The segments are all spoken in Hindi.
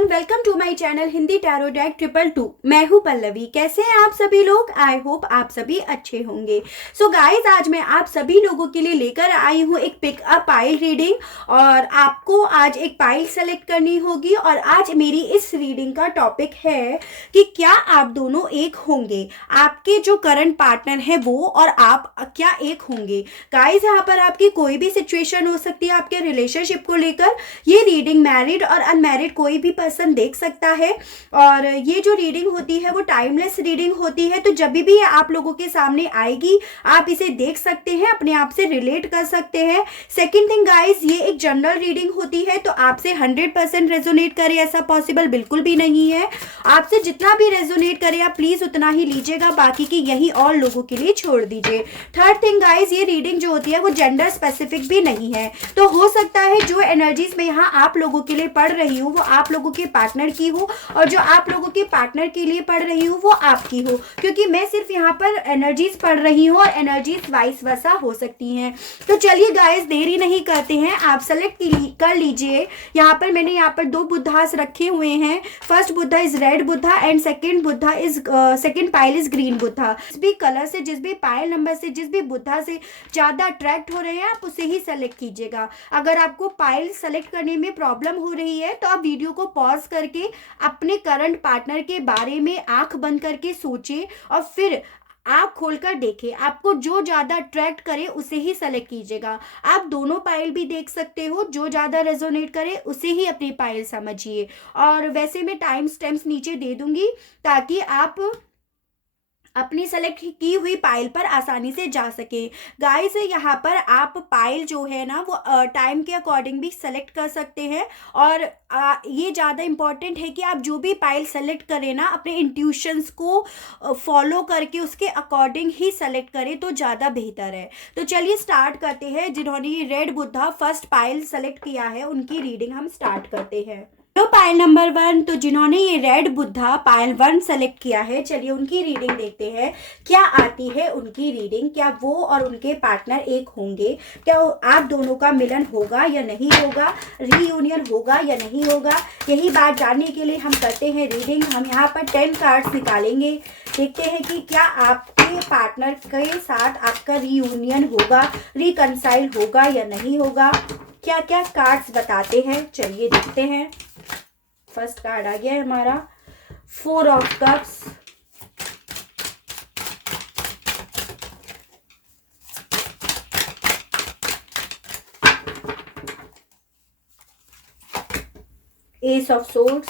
Everyone, welcome to my channel Hindi tarot deck 222। मैं हूं पल्लवी। कैसे हैं आप सभी लोग? आई होप आप सभी अच्छे होंगे। सो गाइस, आज मैं आप सभी लोगों के लिए लेकर आई हूं एक पिकअप पाइल रीडिंग, और आपको आज एक पाइल सेलेक्ट करनी होगी। और आज मेरी इस रीडिंग का टॉपिक है कि क्या आप दोनों एक होंगे, आपके जो करंट पार्टनर है वो और आप क्या एक होंगे। गाइस, यहाँ पर आपकी कोई भी सिचुएशन हो सकती है आपके रिलेशनशिप को लेकर। ये रीडिंग मैरिड और अनमैरिड कोई भी पर्सन देख सकता है, और ये जो रीडिंग होती है वो टाइमलेस रीडिंग होती है। तो जब भी आप लोगों के सामने आएगी आप इसे देख सकते हैं, अपने आप से रिलेट कर सकते हैं। सेकंड थिंग गाइस, ये एक जनरल रीडिंग होती है, तो आपसे 100% रेजोनेट करे ऐसा पॉसिबल बिल्कुल भी नहीं है। आपसे जितना भी रेजोनेट करे आप प्लीज उतना ही लीजिएगा, बाकी की यही और लोगों के लिए छोड़ दीजिए। थर्ड थिंग गाइस, ये रीडिंग जो होती है वो जेंडर स्पेसिफिक भी नहीं है, तो हो सकता है जो एनर्जीज में यहाँ आप लोगों के लिए पढ़ रही हूँ वो आप लोगों के पार्टनर की हो, और जो आप लोगों के पार्टनर के लिए पढ़ रही हूँ वो आपकी हो, क्योंकि मैं सिर्फ यहाँ पर एनर्जीज पढ़ रही हूँ और एनर्जीज वाइस वर्सा हो सकती हैं। तो चलिए गाइस, देरी नहीं करते हैं, आप सेलेक्ट कर लीजिए। यहाँ पर मैंने यहाँ पर दो बुद्धास रखे हुए हैं। First Buddha is red Buddha and second pile is green Buddha. जिस भी कलर से, जिस भी पाइल नंबर से, जिस भी बुद्धा से ज्यादा अट्रैक्ट हो रहे हैं आप उसे ही सेलेक्ट कीजिएगा। अगर आपको पाइल सेलेक्ट करने में प्रॉब्लम हो रही है तो आप वीडियो को पॉज करके अपने करंट पार्टनर के बारे में आंख बंद करके सोचें, और फिर आँख खोलकर देखें, आपको जो ज़्यादा अट्रैक्ट करे उसे ही सेलेक्ट कीजिएगा। आप दोनों पाइल भी देख सकते हो, जो ज़्यादा रेजोनेट करे उसे ही अपनी पाइल समझिए। और वैसे मैं टाइम स्टैम्प्स नीचे दे दूंगी ताकि आप अपनी सेलेक्ट की हुई पाइल पर आसानी से जा सके। गाइस, यहाँ पर आप पाइल जो है ना वो टाइम के अकॉर्डिंग भी सेलेक्ट कर सकते हैं, और ये ज़्यादा इम्पॉर्टेंट है कि आप जो भी पाइल सेलेक्ट करें ना अपने इंट्यूशंस को फॉलो करके उसके अकॉर्डिंग ही सेलेक्ट करें तो ज़्यादा बेहतर है। तो चलिए स्टार्ट करते हैं। जिन्होंने ये red Buddha first pile select किया है उनकी रीडिंग हम स्टार्ट करते हैं। तो पाइल नंबर 1, तो जिन्होंने ये रेड बुद्धा पाइल 1 सेलेक्ट किया है, चलिए उनकी रीडिंग देखते हैं क्या आती है उनकी रीडिंग। क्या वो और उनके पार्टनर एक होंगे? क्या आप दोनों का मिलन होगा या नहीं होगा? रीयूनियन होगा या नहीं होगा? यही बात जानने के लिए हम करते हैं रीडिंग। हम यहाँ पर 10 कार्ड्स निकालेंगे, देखते हैं कि क्या आपके पार्टनर के साथ आपका रीयूनियन होगा, रिकंसाइल होगा या नहीं होगा। क्या क्या कार्ड्स बताते हैं, चलिए देखते हैं। फर्स्ट कार्ड आ गया है हमारा 4 of cups, S of swords,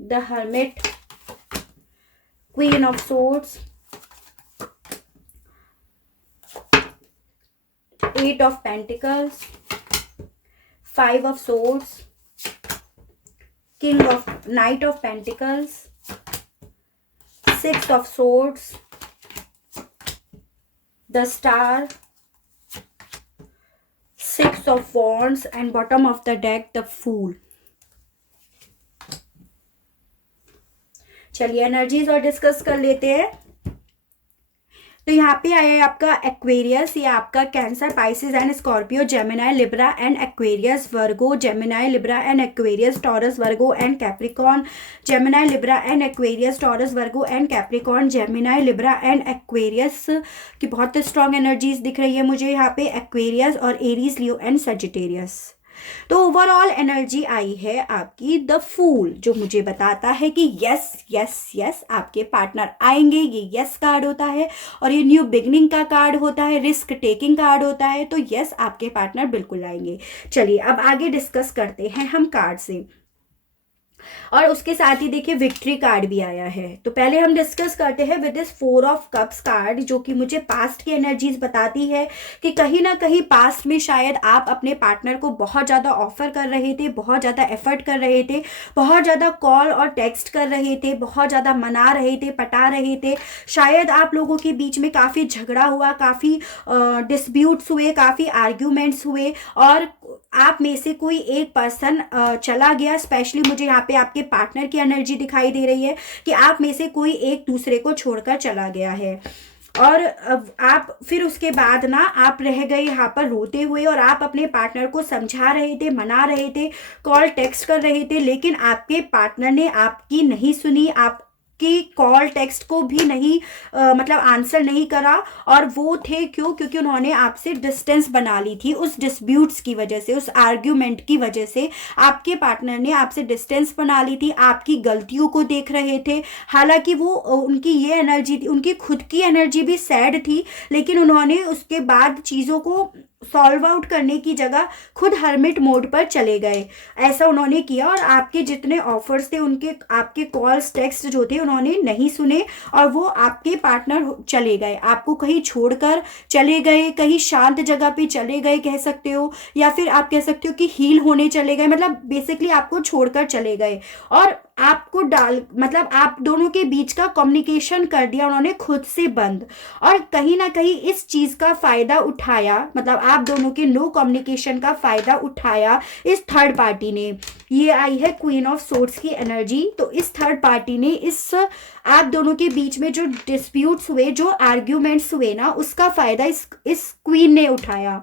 the hermit, queen of swords, 8 of pentacles, 5 of swords, Knight of Pentacles, 6 of Swords, the Star, 6 of Wands, and bottom of the deck the Fool। चलिए एनर्जीज और डिस्कस कर लेते हैं। तो यहाँ पे आया है आपका एक्वेरियस, ये आपका cancer, Pisces and Scorpio, Gemini, Libra and Aquarius, Virgo, Gemini, Libra and Aquarius, taurus, Virgo and Capricorn, Gemini, Libra and Aquarius, taurus, Virgo and Capricorn, Gemini, Libra and Aquarius की बहुत स्ट्रॉन्ग एनर्जीज दिख रही है मुझे यहाँ पे। एक्वेरियस और एरीज, लियो एंड सजिटेरियस। तो ओवरऑल एनर्जी आई है आपकी द फूल, जो मुझे बताता है कि यस यस यस आपके पार्टनर आएंगे। ये यस कार्ड होता है, और ये न्यू बिगनिंग का कार्ड होता है, रिस्क टेकिंग कार्ड होता है। तो यस, आपके पार्टनर बिल्कुल आएंगे। चलिए अब आगे डिस्कस करते हैं हम कार्ड से, और उसके साथ ही देखिए विक्ट्री कार्ड भी आया है। तो पहले हम डिस्कस करते हैं with this 4 of cups card, जो कि मुझे पास्ट की एनर्जीज बताती है कि कहीं ना कहीं पास्ट में शायद आप अपने पार्टनर को बहुत ज़्यादा ऑफर कर रहे थे, बहुत ज़्यादा एफर्ट कर रहे थे, बहुत ज़्यादा कॉल और टेक्स्ट कर रहे थे, बहुत ज़्यादा मना रहे थे, पटा रहे थे। शायद आप लोगों के बीच में काफ़ी झगड़ा हुआ, काफ़ी डिस्प्यूट्स हुए, काफ़ी आर्ग्यूमेंट्स हुए, और आप में से कोई एक पर्सन चला गया। स्पेशली मुझे यहाँ पे आपके पार्टनर की एनर्जी दिखाई दे रही है कि आप में से कोई एक दूसरे को छोड़कर चला गया है। और अब आप फिर उसके बाद ना आप रह गए यहाँ पर रोते हुए, और आप अपने पार्टनर को समझा रहे थे, मना रहे थे, कॉल टेक्स्ट कर रहे थे, लेकिन आपके पार्टनर ने आपकी नहीं सुनी, आपकी कॉल टेक्स्ट को भी नहीं मतलब आंसर नहीं करा। और वो थे क्यों? क्योंकि उन्होंने आपसे डिस्टेंस बना ली थी उस डिस्प्यूट्स की वजह से, उस आर्ग्यूमेंट की वजह से आपके पार्टनर ने आपसे डिस्टेंस बना ली थी, आपकी गलतियों को देख रहे थे। हालांकि वो उनकी ये एनर्जी थी, उनकी खुद की एनर्जी भी सैड थी, लेकिन उन्होंने उसके बाद चीज़ों को सॉल्व आउट करने की जगह खुद हर्मिट मोड पर चले गए। ऐसा उन्होंने किया, और आपके जितने ऑफर्स थे, उनके आपके कॉल्स टेक्स्ट जो थे उन्होंने नहीं सुने, और वो आपके पार्टनर चले गए, आपको कहीं छोड़कर चले गए, कहीं शांत जगह पे चले गए कह सकते हो, या फिर आप कह सकते हो कि हील होने चले गए, मतलब बेसिकली आपको छोड़कर चले गए। और आपको मतलब आप दोनों के बीच का कम्युनिकेशन कर दिया उन्होंने खुद से बंद। और कहीं ना कहीं इस चीज का फायदा उठाया, मतलब आप दोनों के नो कम्युनिकेशन का फायदा उठाया इस थर्ड पार्टी ने। ये आई है क्वीन ऑफ सोर्ड्स की एनर्जी। तो इस थर्ड पार्टी ने इस आप दोनों के बीच में जो डिस्प्यूट्स हुए, जो आर्ग्यूमेंट्स हुए ना, उसका फायदा इस क्वीन ने उठाया।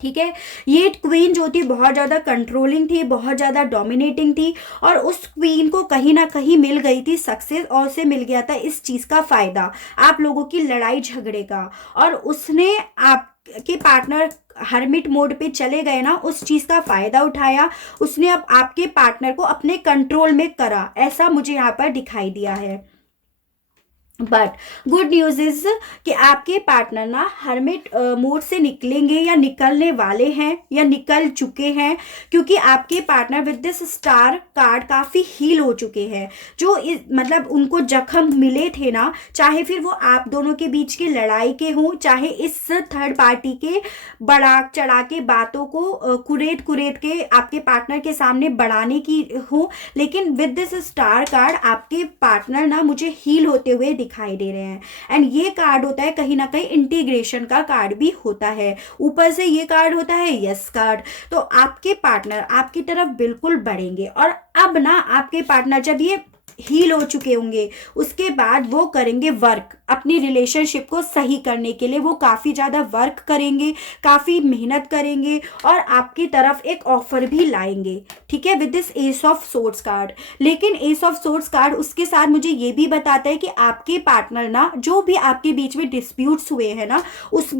ठीक है, ये क्वीन जो थी बहुत ज़्यादा कंट्रोलिंग थी, बहुत ज़्यादा डोमिनेटिंग थी, और उस क्वीन को कहीं ना कहीं मिल गई थी सक्सेस, और उसे मिल गया था इस चीज़ का फ़ायदा, आप लोगों की लड़ाई झगड़े का। और उसने आपके पार्टनर हर्मिट मोड पे चले गए ना, उस चीज़ का फ़ायदा उठाया, उसने अब आपके पार्टनर को अपने कंट्रोल में करा, ऐसा मुझे यहाँ पर दिखाई दिया है। बट गुड न्यूज इज कि आपके पार्टनर ना हर्मिट मोड से निकलेंगे, या निकलने वाले हैं, या निकल चुके हैं, क्योंकि आपके partner with this star card काफ़ी हील हो चुके हैं। जो मतलब उनको जख्म मिले थे ना, चाहे फिर वो आप दोनों के बीच की लड़ाई के हों, चाहे इस थर्ड पार्टी के बढ़ा चढ़ा के बातों को कुरेद कुरेद के आपके पार्टनर के सामने बढ़ाने की हो, लेकिन विद दिस स्टार कार्ड आपके पार्टनर ना मुझे हील होते हुए दिखाई दे रहे हैं। एंड ये कार्ड होता है कहीं ना कहीं इंटीग्रेशन का कार्ड भी होता है। ऊपर से ये कार्ड होता है यस कार्ड। तो आपके पार्टनर आपकी तरफ बिल्कुल बढ़ेंगे, और अब ना आपके पार्टनर जब ये हील हो चुके होंगे, उसके बाद वो करेंगे वर्क अपनी रिलेशनशिप को सही करने के लिए। वो काफ़ी ज़्यादा वर्क करेंगे, काफ़ी मेहनत करेंगे, और आपकी तरफ एक ऑफर भी लाएंगे। ठीक है, with this S of swords card. लेकिन एस ऑफ सोर्ड्स कार्ड उसके साथ मुझे ये भी बताता है कि आपके पार्टनर ना, जो भी आपके बीच में डिस्प्यूट्स हुए हैं ना, उस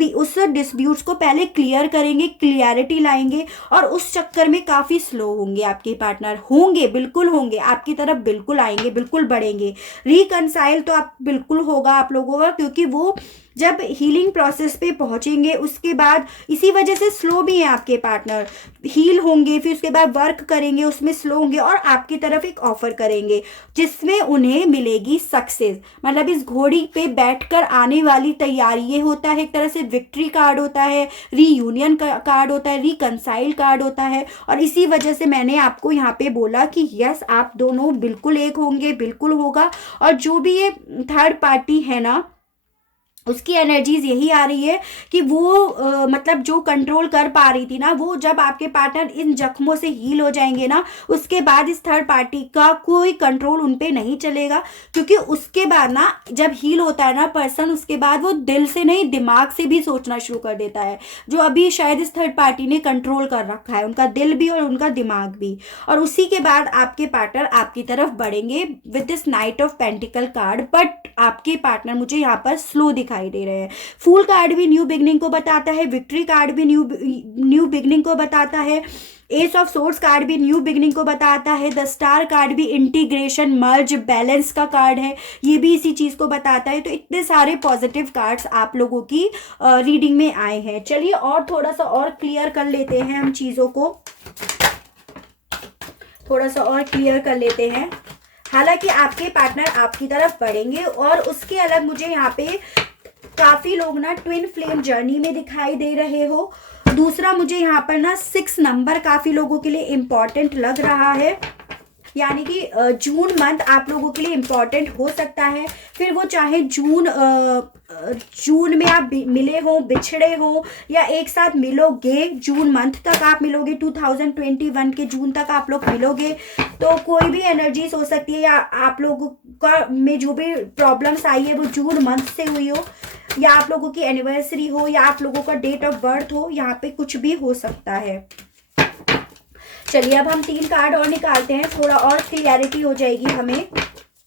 डिस्प्यूट्स को पहले क्लियर करेंगे, क्लियरिटी लाएंगे, और उस चक्कर में काफ़ी स्लो होंगे आपके पार्टनर। होंगे, बिल्कुल होंगे, आपकी तरफ बिल्कुल आएंगे, बिल्कुल बढ़ेंगे। रिकनसाइल तो आप बिल्कुल होगा आप लोगों का, क्योंकि वो जब हीलिंग प्रोसेस पे पहुंचेंगे, उसके बाद इसी वजह से स्लो भी है आपके पार्टनर। हील होंगे, फिर उसके बाद वर्क करेंगे, उसमें स्लो होंगे, और आपकी तरफ एक ऑफर करेंगे जिसमें उन्हें मिलेगी सक्सेस। मतलब इस घोड़ी पे बैठकर आने वाली तैयारी, ये होता है एक तरह से विक्ट्री कार्ड होता है, रीयूनियन कार्ड होता है, रिकनसाइल कार्ड होता है। और इसी वजह से मैंने आपको यहाँ पे बोला कि यस, आप दोनों बिल्कुल एक होंगे, बिल्कुल होगा। और जो भी ये थर्ड पार्टी है ना, उसकी एनर्जीज यही आ रही है कि वो मतलब जो कंट्रोल कर पा रही थी ना, वो जब आपके पार्टनर इन जख्मों से हील हो जाएंगे ना, उसके बाद इस थर्ड पार्टी का कोई कंट्रोल उन पे नहीं चलेगा। क्योंकि उसके बाद ना, जब हील होता है ना पर्सन, उसके बाद वो दिल से नहीं दिमाग से भी सोचना शुरू कर देता है, जो अभी शायद इस थर्ड पार्टी ने कंट्रोल कर रखा है, उनका दिल भी और उनका दिमाग भी। और उसी के बाद आपके पार्टनर आपकी तरफ बढ़ेंगे with this night of pentacle card. But आपके पार्टनर मुझे यहाँ पर स्लो दिखाई दे रहे हैं। फूल कार्ड भी न्यू बिगनिंग को बताता है, विक्ट्री कार्ड भी न्यू बिगनिंग को बताता है, एस ऑफ सोर्ड्स कार्ड भी न्यू बिगनिंग को बताता है, द स्टार कार्ड भी इंटीग्रेशन, मर्ज, बैलेंस का कार्ड है, ये भी इसी चीज को बताता है। तो इतने सारे पॉजिटिव कार्ड्स आप लोगों की रीडिंग में आए हैं। चलिए और थोड़ा सा और क्लियर कर लेते हैं, हम चीजों को थोड़ा सा और क्लियर कर लेते हैं। हालांकि आपके पार्टनर आपकी तरफ बढ़ेंगे, और उसके अलग मुझे यहाँ पे काफी लोग ना ट्विन फ्लेम जर्नी में दिखाई दे रहे हो। दूसरा मुझे यहाँ पर ना 6 नंबर काफी लोगों के लिए इम्पोर्टेंट लग रहा है। यानी कि जून मंथ आप लोगों के लिए इम्पॉर्टेंट हो सकता है। फिर वो चाहे जून में आप मिले हो, बिछड़े हो, या एक साथ मिलोगे, जून मंथ तक आप मिलोगे, 2021 के जून तक आप लोग मिलोगे। तो कोई भी एनर्जीज हो सकती है, या आप लोगों का में जो भी प्रॉब्लम्स आई है वो जून मंथ से हुई हो, या आप लोगों की एनिवर्सरी हो, या आप लोगों का डेट ऑफ बर्थ हो, यहाँ पे कुछ भी हो सकता है। चलिए अब हम 3 कार्ड और निकालते हैं, थोड़ा और क्लियरिटी हो जाएगी हमें।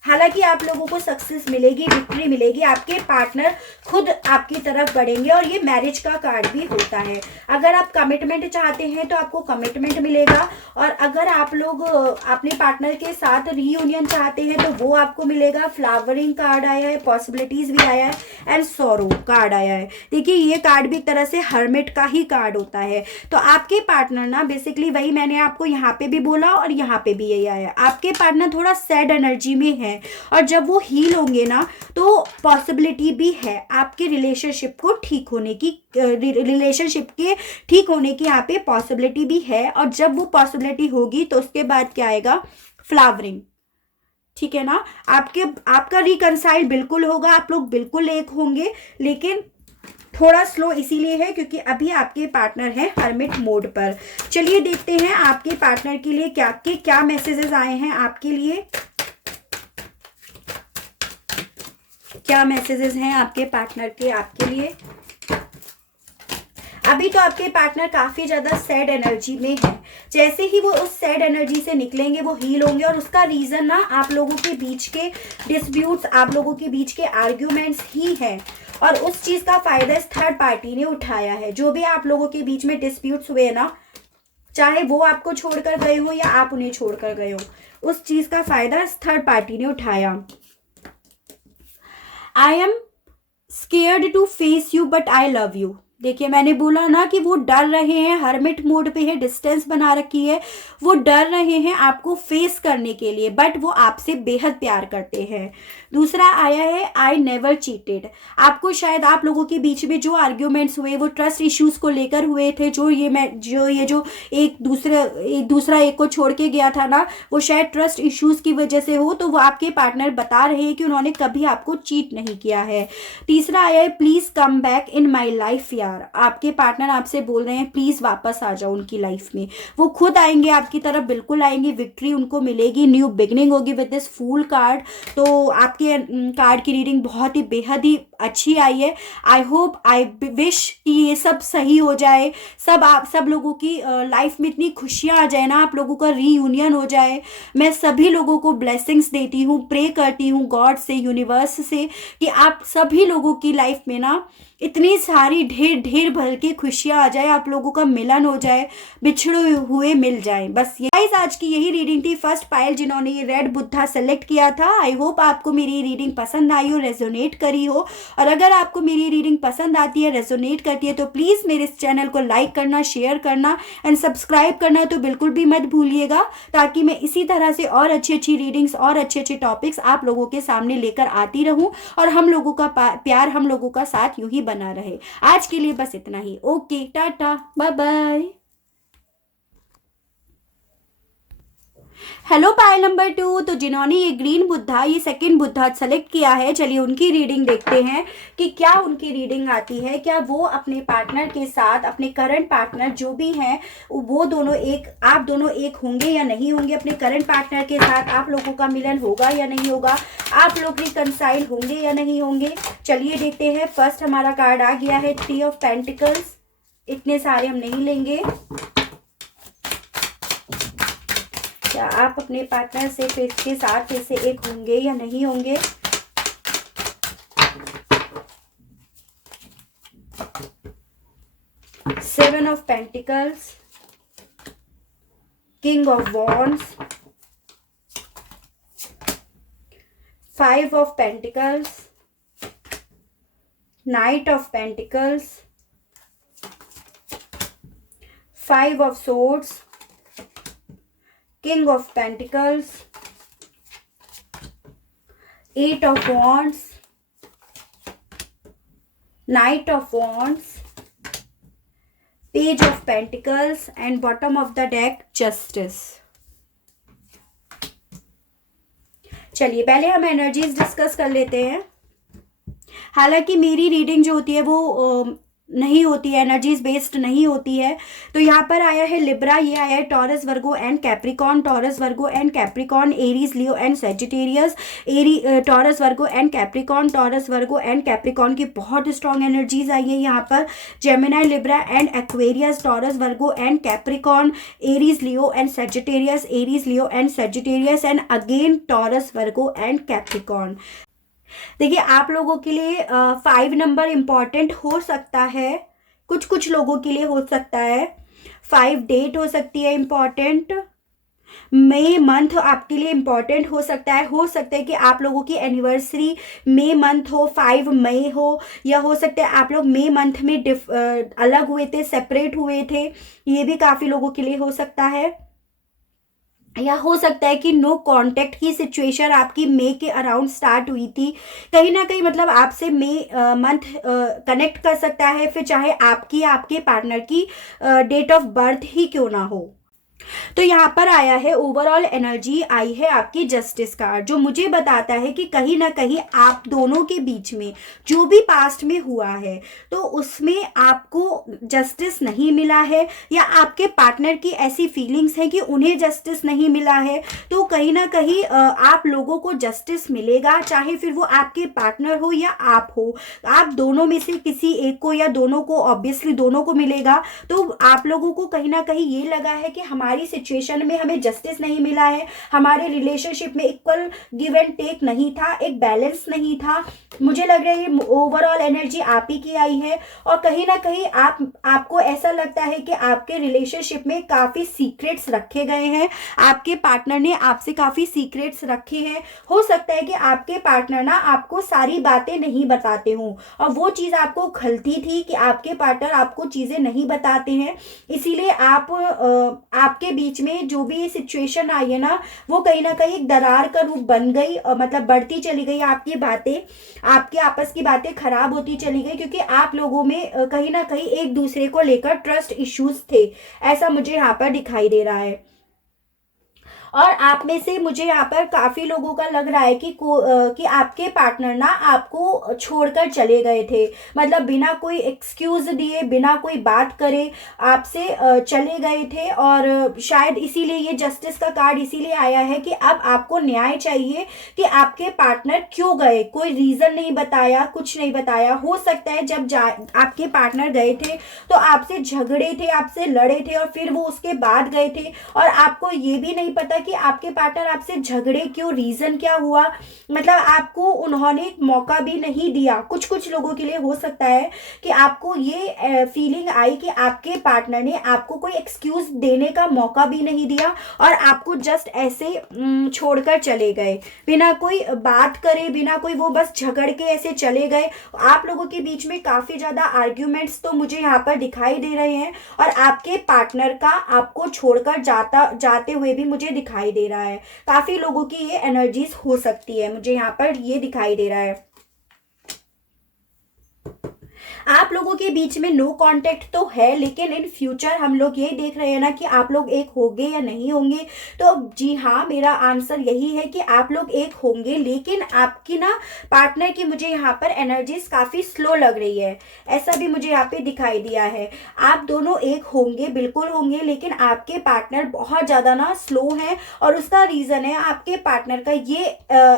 हालांकि आप लोगों को सक्सेस मिलेगी, विक्ट्री मिलेगी, आपके पार्टनर खुद आपकी तरफ बढ़ेंगे, और ये मैरिज का कार्ड भी होता है। अगर आप कमिटमेंट चाहते हैं तो आपको कमिटमेंट मिलेगा, और अगर आप लोग अपने पार्टनर के साथ रीयूनियन चाहते हैं तो वो आपको मिलेगा। फ्लावरिंग कार्ड आया है, पॉसिबिलिटीज भी आया है, एंड सॉरो कार्ड आया है। देखिए ये कार्ड भी एक तरह से हर्मिट का ही कार्ड होता है। तो आपके पार्टनर ना बेसिकली वही मैंने आपको यहाँ पे भी बोला और यहाँ पे भी यही आया, आपके पार्टनर थोड़ा सैड एनर्जी में है, और जब वो हील होंगे ना तो पॉसिबिलिटी भी है आपके रिलेशनशिप को ठीक होने की, रिलेशनशिप के ठीक होने की यहाँ पे पॉसिबिलिटी भी है। और जब वो पॉसिबिलिटी होगी तो उसके बाद क्या आएगा, फ्लावरिंग। ठीक है ना, आपका रिकंसाइल बिल्कुल होगा, आप लोग बिल्कुल एक होंगे, लेकिन थोड़ा स्लो इसीलिए है क्योंकि अभी आपके पार्टनर हैं हर्मिट मोड पर। चलिए देखते हैं आपके पार्टनर के लिए क्या मैसेजेस आए हैं आपके लिए, क्या मैसेजेस हैं आपके पार्टनर के आपके लिए। अभी तो आपके पार्टनर काफी ज्यादा सैड एनर्जी में है, जैसे ही वो उस सैड एनर्जी से निकलेंगे वो हील होंगे, और उसका रीजन ना आप लोगों के बीच के डिस्प्यूट्स, आप लोगों के बीच के आर्ग्यूमेंट्स ही है, और उस चीज का फायदा इस थर्ड पार्टी ने उठाया है। जो भी आप लोगों के बीच में डिस्प्यूट्स हुए ना, चाहे वो आपको छोड़कर गए हो या आप उन्हें छोड़कर गए हो, उस चीज का फायदा इस थर्ड पार्टी ने उठाया। I am scared to face you but I love you. देखिए मैंने बोला ना कि वो डर रहे हैं, हर्मिट मोड पे है, डिस्टेंस बना रखी है, वो डर रहे हैं आपको फेस करने के लिए, बट वो आपसे बेहद प्यार करते हैं। दूसरा आया है आई नेवर चीटेड। आपको शायद आप लोगों के बीच में जो आर्ग्यूमेंट्स हुए वो ट्रस्ट इश्यूज को लेकर हुए थे, जो एक दूसरा एक को छोड़ के गया था ना, वो शायद ट्रस्ट इश्यूज की वजह से हो, तो वो आपके पार्टनर बता रहे हैं कि उन्होंने कभी आपको चीट नहीं किया है। तीसरा आया है please come back in my life. यार आपके पार्टनर आपसे बोल रहे हैं प्लीज वापस आ जाओ उनकी लाइफ में, वो खुद आएंगे आपकी तरफ, बिल्कुल आएंगे, विक्ट्री उनको मिलेगी, न्यू बिगनिंग होगी विद दिस फूल कार्ड। तो आपके कार्ड की रीडिंग बहुत ही बेहद ही अच्छी आई है। आई होप, आई विश कि ये सब सही हो जाए, सब लोगों की लाइफ में इतनी खुशियां आ जाए ना, आप लोगों का रीयूनियन हो जाए। मैं सभी लोगों को ब्लेसिंग्स देती हूँ, प्रे करती हूँ गॉड से, यूनिवर्स से, कि आप सभी लोगों की लाइफ में ना इतनी सारी ढेर भर के खुशियां आ जाए, आप लोगों का मिलन हो जाए, बिछड़े हुए मिल जाए। बस गाइस आज की यही रीडिंग थी फर्स्ट पायल जिन्होंने ये रेड बुद्धा सेलेक्ट किया था। आई होप आपको मेरी रीडिंग पसंद आई हो, रेजोनेट करी हो, और अगर आपको मेरी रीडिंग पसंद आती है, रेजोनेट करती है, तो प्लीज मेरे इस चैनल को लाइक करना, शेयर करना एंड सब्सक्राइब करना तो बिल्कुल भी मत भूलिएगा, ताकि मैं इसी तरह से और अच्छी रीडिंग्स और अच्छे टॉपिक्स आप लोगों के सामने लेकर आती रहूं, और हम लोगों का प्यार, हम लोगों का साथ यूं ही बना रहे। आज के लिए बस इतना ही। Okay, tata, bye bye. Hello Payal number 2, तो जिन्होंने ये ग्रीन बुद्धा, ये सेकंड बुद्धा सेलेक्ट किया है, चलिए उनकी रीडिंग देखते हैं कि क्या उनकी रीडिंग आती है। क्या वो अपने पार्टनर के साथ, अपने करंट पार्टनर जो भी हैं, वो दोनों एक, आप दोनों एक होंगे या नहीं होंगे, अपने करंट पार्टनर के साथ आप लोगों का मिलन होगा या नहीं होगा, आप लोग रिकंसाइल होंगे या नहीं होंगे। चलिए देखते हैं। फर्स्ट हमारा कार्ड आ गया है 3 ऑफ पेंटिकल्स। इतने सारे हम नहीं लेंगे। क्या आप अपने पार्टनर से के साथ फिर से एक होंगे या नहीं होंगे। Seven of pentacles, king of wands, 5 of pentacles, night of pentacles, 5 of swords, King of Pentacles, 8 of Wands, Knight of Wands, Page of Pentacles, and bottom of the deck, Justice. चलिए पहले हम एनर्जीज डिस्कस कर लेते हैं। हालांकि मेरी रीडिंग जो होती है वो नहीं होती है, एनर्जीज बेस्ड नहीं होती है। तो यहाँ पर आया है लिब्रा, ये आया है Taurus Virgo and Capricorn, Taurus Virgo and Capricorn, Aries Leo and Sagittarius, Taurus Virgo and Capricorn, Taurus Virgo and Capricorn की बहुत स्ट्रॉन्ग एनर्जीज आई है यहाँ पर। Gemini, Libra and Aquarius, Taurus Virgo and Capricorn, Aries Leo and Sagittarius, Aries Leo and Sagittarius and again Taurus Virgo and Capricorn. देखिए आप लोगों के लिए 5 नंबर इम्पॉर्टेंट हो सकता है, कुछ कुछ लोगों के लिए हो सकता है। 5 डेट हो सकती है इम्पॉर्टेंट, मई मंथ आपके लिए इम्पॉर्टेंट हो सकता है कि आप लोगों की एनिवर्सरी मई मंथ हो, 5 मई हो, या हो सकता है आप लोग मई मंथ में अलग हुए थे, सेपरेट हुए थे, ये भी काफ़ी लोगों के लिए हो सकता है। या हो सकता है कि नो कांटेक्ट की सिचुएशन आपकी मई के अराउंड स्टार्ट हुई थी, कहीं ना कहीं मतलब आपसे मई मंथ कनेक्ट कर सकता है, फिर चाहे आपकी आपके पार्टनर की डेट ऑफ बर्थ ही क्यों ना हो। तो यहाँ पर आया है ओवरऑल एनर्जी आई है आपकी जस्टिस कार्ड, जो मुझे बताता है कि कहीं ना कहीं आप दोनों के बीच में जो भी पास्ट में हुआ है तो उसमें आपको जस्टिस नहीं मिला है, या आपके पार्टनर की ऐसी फीलिंग्स हैं कि उन्हें जस्टिस नहीं मिला है। तो कहीं ना कहीं आप लोगों को जस्टिस मिलेगा, चाहे फिर वो आपके पार्टनर हो या आप हो, आप दोनों में से किसी एक को या दोनों को, ऑब्वियसली दोनों को मिलेगा। तो आप लोगों को कहीं ना कहीं ये लगा है कि हमारी सिचुएशन में हमें जस्टिस नहीं मिला है, हमारे रिलेशनशिप में इक्वल गिव एंड टेक नहीं था, एक बैलेंस नहीं था। मुझे लग रहा है ये ओवरऑल एनर्जी आप ही की आई है, और कहीं ना कहीं आपको ऐसा लगता है कि आपके रिलेशनशिप में काफी सीक्रेट्स रखे गए हैं, आपके पार्टनर ने आपसे काफी सीक्रेट्स रखे हैं। हो सकता है कि आपके पार्टनर ना आपको सारी बातें नहीं बताते हो, और वो चीज आपको खलती थी कि आपके पार्टनर आपको चीजें नहीं बताते हैं, इसीलिए आपके बीच में जो भी सिचुएशन आई है ना, वो कहीं ना कहीं एक दरार का रूप बन गई, मतलब बढ़ती चली गई आपकी बातें, आपके आपस की बातें खराब होती चली गई, क्योंकि आप लोगों में कहीं ना कहीं एक दूसरे को लेकर ट्रस्ट इश्यूज थे, ऐसा मुझे यहाँ पर दिखाई दे रहा है। और आप में से मुझे यहाँ पर काफी लोगों का लग रहा है कि आपके पार्टनर ना आपको छोड़कर चले गए थे, मतलब बिना कोई एक्सक्यूज दिए, बिना कोई बात करे आपसे चले गए थे। और शायद इसीलिए ये जस्टिस का कार्ड इसीलिए आया है कि अब आपको न्याय चाहिए कि आपके पार्टनर क्यों गए, कोई रीजन नहीं बताया, कुछ नहीं बताया। हो सकता है जब आपके पार्टनर गए थे तो आपसे झगड़े थे, आपसे लड़े थे, और फिर वो उसके बाद गए थे, और आपको ये भी नहीं पता कि आपके पार्टनर आपसे झगड़े क्यों, रीजन क्या हुआ, मतलब आपको उन्होंने एक मौका भी नहीं दिया। कुछ कुछ लोगों के लिए हो सकता है कि आपको ये फीलिंग आई कि आपके पार्टनर ने आपको कोई एक्सक्यूज देने का मौका भी नहीं दिया, और आपको जस्ट ऐसे छोड़कर चले गए, बिना कोई बात करे, बिना कोई, वो बस झगड़ के ऐसे चले गए। आप लोगों के बीच में काफी ज्यादा आर्ग्यूमेंट्स तो मुझे यहाँ पर दिखाई दे रहे हैं, और आपके पार्टनर का आपको छोड़कर जाते हुए भी मुझे दिखाई दे रहा है। काफी लोगों की ये एनर्जीज हो सकती है, मुझे यहाँ पर ये दिखाई दे रहा है। आप लोगों के बीच में नो कांटेक्ट तो है, लेकिन इन फ्यूचर हम लोग ये देख रहे हैं ना कि आप लोग एक होंगे या नहीं होंगे। तो जी हाँ, मेरा आंसर यही है कि आप लोग एक होंगे, लेकिन आपकी ना पार्टनर की मुझे यहाँ पर एनर्जीज काफी स्लो लग रही है, ऐसा भी मुझे यहाँ पे दिखाई दिया है। आप दोनों एक होंगे, बिल्कुल होंगे, लेकिन आपके पार्टनर बहुत ज्यादा ना स्लो है, और उसका रीजन है आपके पार्टनर का ये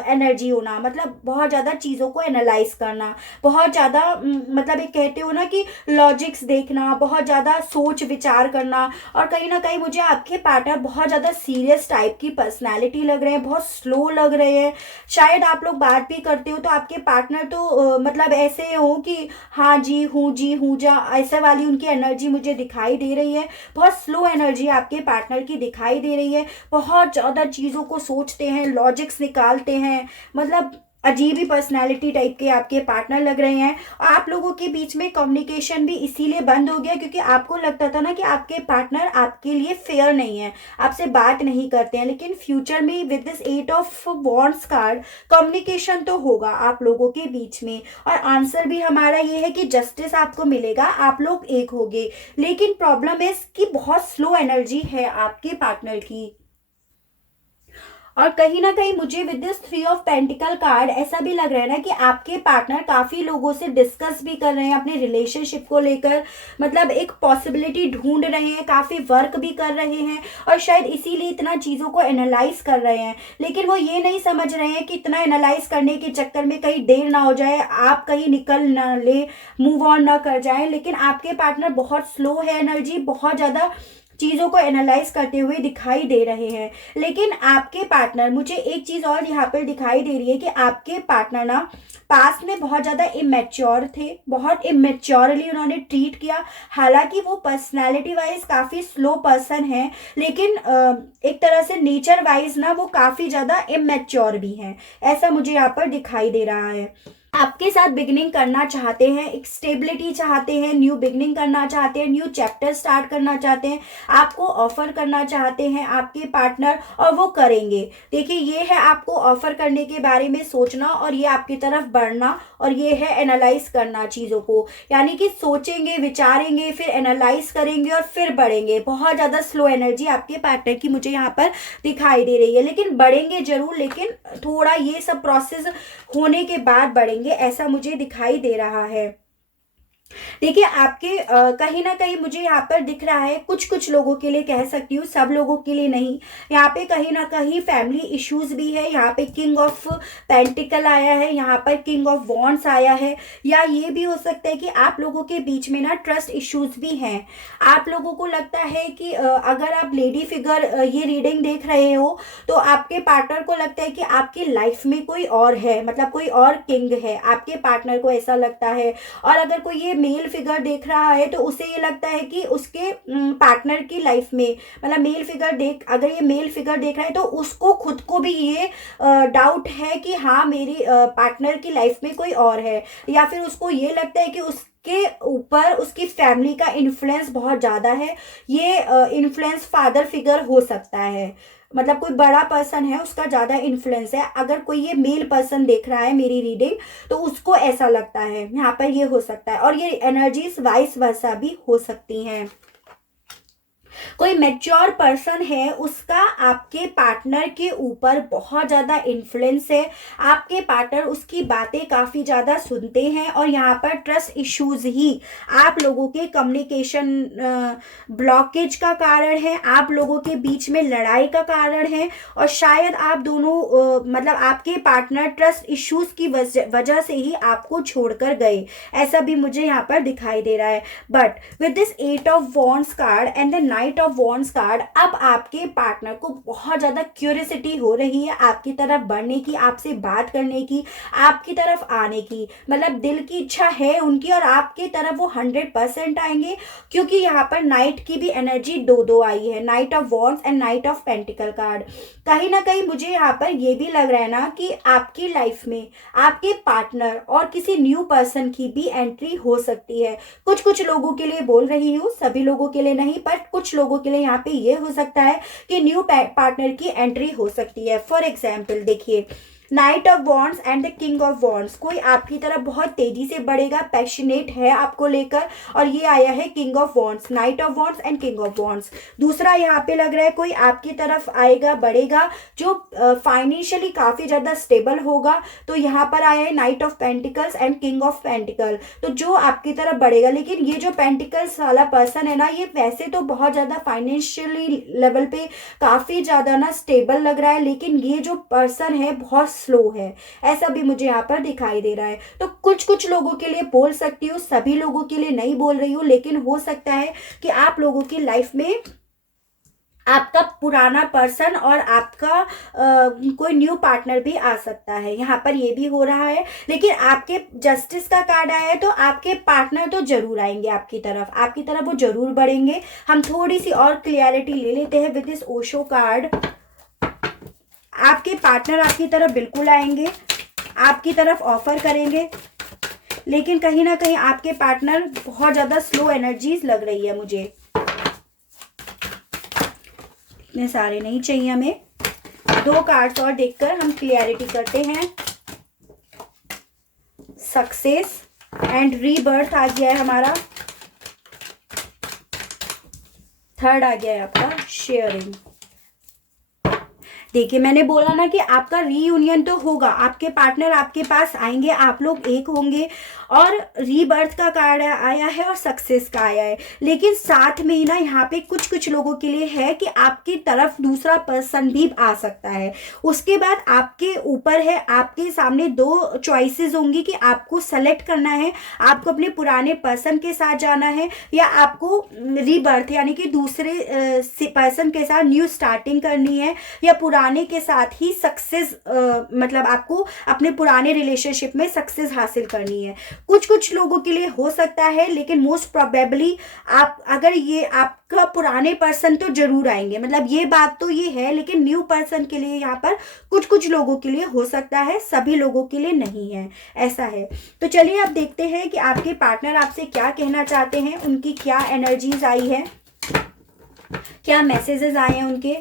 एनर्जी होना, मतलब बहुत ज्यादा चीजों को एनालाइज करना, बहुत ज्यादा मतलब एक कहते हो ना कि लॉजिक्स देखना, बहुत ज्यादा सोच विचार करना। और कहीं ना कहीं मुझे आपके पार्टनर बहुत ज्यादा सीरियस टाइप की पर्सनालिटी लग रहे हैं, बहुत स्लो लग रहे हैं। शायद आप लोग बात भी करते हो तो आपके पार्टनर तो मतलब ऐसे हो कि हाँ जी हूँ जा, ऐसे वाली उनकी एनर्जी मुझे दिखाई दे रही है। बहुत स्लो एनर्जी आपके पार्टनर की दिखाई दे रही है, बहुत ज्यादा चीजों को सोचते हैं, लॉजिक्स निकालते हैं, मतलब अजीब ही पर्सनैलिटी टाइप के आपके पार्टनर लग रहे हैं। आप लोगों के बीच में कम्युनिकेशन भी इसीलिए बंद हो गया क्योंकि आपको लगता था ना कि आपके पार्टनर आपके लिए फेयर नहीं है, आपसे बात नहीं करते हैं। लेकिन फ्यूचर में with this 8 of wands card communication तो होगा आप लोगों के बीच में, और आंसर भी हमारा ये है कि जस्टिस आपको मिलेगा, आप लोग एक होंगे। लेकिन प्रॉब्लम इज कि बहुत स्लो एनर्जी है आपके पार्टनर की। और कहीं ना कहीं मुझे with this 3 of pentacle card ऐसा भी लग रहा है ना कि आपके पार्टनर काफी लोगों से डिस्कस भी कर रहे हैं अपने रिलेशनशिप को लेकर, मतलब एक पॉसिबिलिटी ढूंढ रहे हैं, काफी वर्क भी कर रहे हैं और शायद इसीलिए इतना चीजों को एनालाइज कर रहे हैं। लेकिन वो ये नहीं समझ रहे हैं कि इतना एनालाइज करने के चक्कर में कहीं देर ना हो जाए, आप कहीं निकल ना ले, मूव ऑन ना कर जाए। लेकिन आपके पार्टनर बहुत स्लो है, एनर्जी बहुत ज्यादा चीजों को एनालाइज करते हुए दिखाई दे रहे हैं। लेकिन आपके पार्टनर, मुझे एक चीज और यहाँ पर दिखाई दे रही है कि आपके पार्टनर ना पास्ट में बहुत ज्यादा इमेच्योर थे, बहुत इमेच्योरली उन्होंने ट्रीट किया। हालांकि वो पर्सनालिटी वाइज काफी स्लो पर्सन है, लेकिन एक तरह से नेचर वाइज ना वो काफी ज्यादा इमेच्योर भी हैं, ऐसा मुझे यहाँ पर दिखाई दे रहा है। आपके साथ बिगनिंग करना चाहते हैं, एक स्टेबिलिटी चाहते हैं, न्यू बिगनिंग करना चाहते हैं, न्यू चैप्टर स्टार्ट करना चाहते हैं, आपको ऑफर करना चाहते हैं आपके पार्टनर, और वो करेंगे। देखिए, ये है आपको ऑफर करने के बारे में सोचना और ये आपकी तरफ बढ़ना, और ये है एनालाइज करना चीज़ों को, यानी कि सोचेंगे, विचारेंगे, फिर एनालाइज करेंगे और फिर बढ़ेंगे। बहुत ज़्यादा स्लो एनर्जी आपके पार्टनर की मुझे यहाँ पर दिखाई दे रही है, लेकिन बढ़ेंगे जरूर, लेकिन थोड़ा ये सब प्रोसेस होने के बाद बढ़ेंगे, ऐसा मुझे दिखाई दे रहा है। देखिए, आपके कहीं ना कहीं मुझे यहाँ पर दिख रहा है, कुछ कुछ लोगों के लिए कह सकती हूँ, सब लोगों के लिए नहीं, यहाँ पे कहीं ना कहीं फैमिली इश्यूज भी है। यहाँ पे किंग ऑफ पेंटिकल आया है, यहाँ पर किंग ऑफ वॉन्ड्स आया है, या ये भी हो सकता है कि आप लोगों के बीच में ना ट्रस्ट इश्यूज भी हैं। आप लोगों को लगता है कि अगर आप लेडी फिगर ये रीडिंग देख रहे हो तो आपके पार्टनर को लगता है कि आपकी लाइफ में कोई और है, मतलब कोई और किंग है, आपके पार्टनर को ऐसा लगता है। और अगर कोई ये मेल फिगर देख रहा है तो उसे ये लगता है कि उसके पार्टनर की लाइफ में, मतलब मेल फिगर देख, अगर ये मेल फिगर देख रहा है तो उसको खुद को भी ये डाउट है कि हाँ, मेरी पार्टनर की लाइफ में कोई और है, या फिर उसको ये लगता है कि उसके ऊपर उसकी फैमिली का इन्फ्लुएंस बहुत ज़्यादा है। ये इन्फ्लुएंस फादर फिगर हो सकता है, मतलब कोई बड़ा पर्सन है उसका ज़्यादा इन्फ्लुएंस है। अगर कोई ये मेल पर्सन देख रहा है मेरी रीडिंग तो उसको ऐसा लगता है, यहाँ पर ये हो सकता है। और ये एनर्जीज वाइस वर्सा भी हो सकती हैं। कोई मैच्योर पर्सन है, उसका आपके पार्टनर के ऊपर बहुत ज़्यादा इन्फ्लुएंस है, आपके पार्टनर उसकी बातें काफ़ी ज़्यादा सुनते हैं, और यहाँ पर ट्रस्ट इश्यूज ही आप लोगों के कम्युनिकेशन ब्लॉकेज का कारण है, आप लोगों के बीच में लड़ाई का कारण है, और शायद आप दोनों मतलब आपके पार्टनर ट्रस्ट इश्यूज की वजह से ही आपको छोड़कर गए, ऐसा भी मुझे यहाँ पर दिखाई दे रहा है। But with this 8 of wands card and the night of wands card, अब आपके पार्टनर को बहुत ज़्यादा क्यूरियोसिटी हो रही है आपकी तरफ बढ़ने की, आपसे बात करने की, आपकी तरफ आने की, मतलब दिल की इच्छा है उनकी, और आपकी तरफ वो 100% आएंगे, क्योंकि यहाँ पर नाइट की भी एनर्जी दो आई है, night of wands and night of pentacle card. कहीं ना कहीं मुझे यहाँ पर ये भी लग रहा है ना कि आपकी लाइफ में आपके पार्टनर और किसी न्यू पर्सन की भी एंट्री हो सकती है। कुछ कुछ लोगों के लिए बोल रही हूँ, सभी लोगों के लिए नहीं, पर कुछ लोगों के लिए यहाँ पे ये हो सकता है कि न्यू पार्टनर की एंट्री हो सकती है। फॉर एग्जाम्पल देखिए, night of wands and the king of wands, कोई आपकी तरफ बहुत तेजी से बढ़ेगा, पैशनेट है आपको लेकर, और ये आया है king of wands, night of wands and king of wands. दूसरा यहाँ पे लग रहा है कोई आपकी तरफ आएगा, बढ़ेगा, जो फाइनेंशियली काफी ज्यादा स्टेबल होगा, तो यहाँ पर आया है night of pentacles and king of pentacle, तो जो आपकी तरफ बढ़ेगा। लेकिन ये जो पेंटिकल्स वाला पर्सन है ना, ये वैसे तो बहुत ज्यादा फाइनेंशियली लेवल पे काफी ज्यादा ना स्टेबल लग रहा है, लेकिन ये जो पर्सन है बहुत स्लो है, ऐसा भी मुझे यहाँ पर दिखाई दे रहा है। तो कुछ कुछ लोगों के लिए बोल सकती हूँ, सभी लोगों के लिए नहीं बोल रही हूँ, लेकिन हो सकता है कि आप लोगों की लाइफ में आपका पुराना पर्सन और आपका कोई न्यू पार्टनर भी आ सकता है, यहाँ पर ये भी हो रहा है। लेकिन आपके जस्टिस का कार्ड आया है, तो आपके पार्टनर तो जरूर आएंगे आपकी तरफ वो जरूर बढ़ेंगे। हम थोड़ी सी और क्लियरिटी ले लेते हैं विद दिस ओशो कार्ड। आपके पार्टनर आपकी तरफ बिल्कुल आएंगे, आपकी तरफ ऑफर करेंगे, लेकिन कहीं ना कहीं आपके पार्टनर बहुत ज्यादा स्लो एनर्जीज लग रही है मुझे। इतने सारे नहीं चाहिए हमें, 2 कार्ड्स और देखकर हम क्लियरिटी करते हैं। सक्सेस एंड रीबर्थ आ गया है हमारा, थर्ड आ गया है आपका शेयरिंग। देखिए मैंने बोला ना कि आपका रीयूनियन तो होगा, आपके पार्टनर आपके पास आएंगे, आप लोग एक होंगे, और रीबर्थ का कार्ड आया है और सक्सेस का आया है। लेकिन साथ में ही ना यहाँ पे कुछ कुछ लोगों के लिए है कि आपकी तरफ दूसरा पर्सन भी आ सकता है। उसके बाद आपके ऊपर है, आपके सामने दो चॉइसेस होंगी कि आपको सेलेक्ट करना है, आपको अपने पुराने पर्सन के साथ जाना है या आपको रीबर्थ यानी कि दूसरे पर्सन के साथ न्यू स्टार्टिंग करनी है, या पुराने के साथ ही सक्सेस मतलब आपको अपने पुराने रिलेशनशिप में सक्सेस हासिल करनी है। कुछ कुछ लोगों के लिए हो सकता है, लेकिन मोस्ट प्रोबेबली आप अगर ये आपका पुराने पर्सन तो जरूर आएंगे, मतलब ये बात तो ये है, लेकिन न्यू पर्सन के लिए यहाँ पर कुछ कुछ लोगों के लिए हो सकता है, सभी लोगों के लिए नहीं है, ऐसा है। तो चलिए अब देखते हैं कि आपके पार्टनर आपसे क्या कहना चाहते हैं, उनकी क्या एनर्जीज आई है, क्या मैसेजेस आए हैं उनके।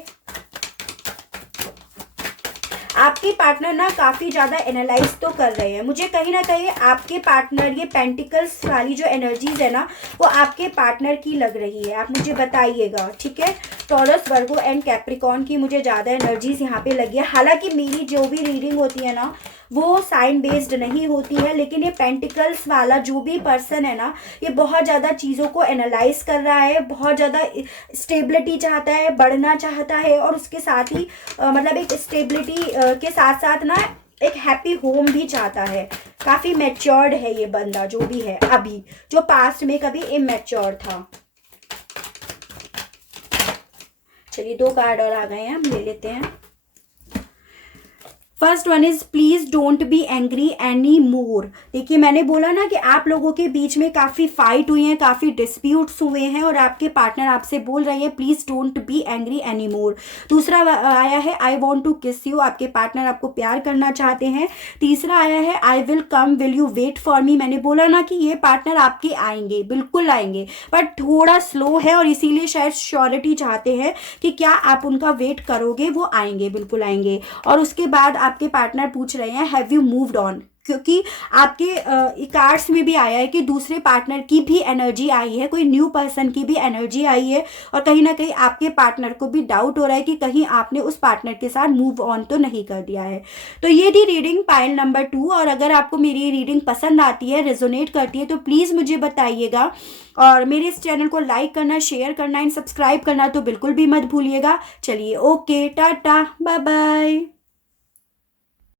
आपके पार्टनर ना काफ़ी ज़्यादा एनालाइज तो कर रहे हैं, मुझे कहीं ना कहीं आपके पार्टनर, ये पेंटिकल्स वाली जो एनर्जीज है ना वो आपके पार्टनर की लग रही है, आप मुझे बताइएगा, ठीक है। टॉरस, वर्गो एंड कैप्रिकॉर्न की मुझे ज़्यादा एनर्जीज यहाँ पे लगी है। हालांकि मेरी जो भी रीडिंग होती है ना वो साइन बेस्ड नहीं होती है, लेकिन ये पेंटिकल्स वाला जो भी पर्सन है ना ये बहुत ज़्यादा चीज़ों को एनालाइज कर रहा है, बहुत ज़्यादा स्टेबिलिटी चाहता है, बढ़ना चाहता है, और उसके साथ ही मतलब एक स्टेबिलिटी के साथ साथ ना एक हैप्पी होम भी चाहता है। काफ़ी मैच्योर्ड है ये बंदा जो भी है अभी, जो पास्ट में कभी इमैच्योर था। चलिए 2 कार्ड और आ गए हैं, हम ले लेते हैं। First one is please don't be angry any मोर। देखिए मैंने बोला ना कि आप लोगों के बीच में काफ़ी फाइट हुई है, काफ़ी डिस्प्यूट्स हुए हैं, और आपके पार्टनर आपसे बोल रहे हैं please don't be angry any more. दूसरा आया है I want to kiss you, आपके पार्टनर आपको प्यार करना चाहते हैं। तीसरा आया है I will come, will you wait for me. मैंने बोला ना कि ये पार्टनर आपके आएंगे, बिल्कुल आएंगे, बट थोड़ा स्लो है, और इसीलिए शायद श्योरिटी चाहते हैं कि क्या आप उनका वेट करोगे, वो आएंगे, बिल्कुल आएंगे। और उसके बाद आपके पार्टनर पूछ रहे हैं हैव यू मूव्ड ऑन, क्योंकि आपके कार्ड्स में भी आया है कि दूसरे पार्टनर की भी एनर्जी आई है, कोई न्यू पर्सन की भी एनर्जी आई है, और कहीं ना कहीं आपके पार्टनर को भी डाउट हो रहा है कि कहीं आपने उस पार्टनर के साथ मूव ऑन तो नहीं कर दिया है। तो ये थी रीडिंग पाइल नंबर 2, और अगर आपको मेरी रीडिंग पसंद आती है, रेजोनेट करती है, तो प्लीज़ मुझे बताइएगा, और मेरे इस चैनल को लाइक करना, शेयर करना एंड सब्सक्राइब करना तो बिल्कुल भी मत भूलिएगा। चलिए ओके, टाटा, बाय बाय।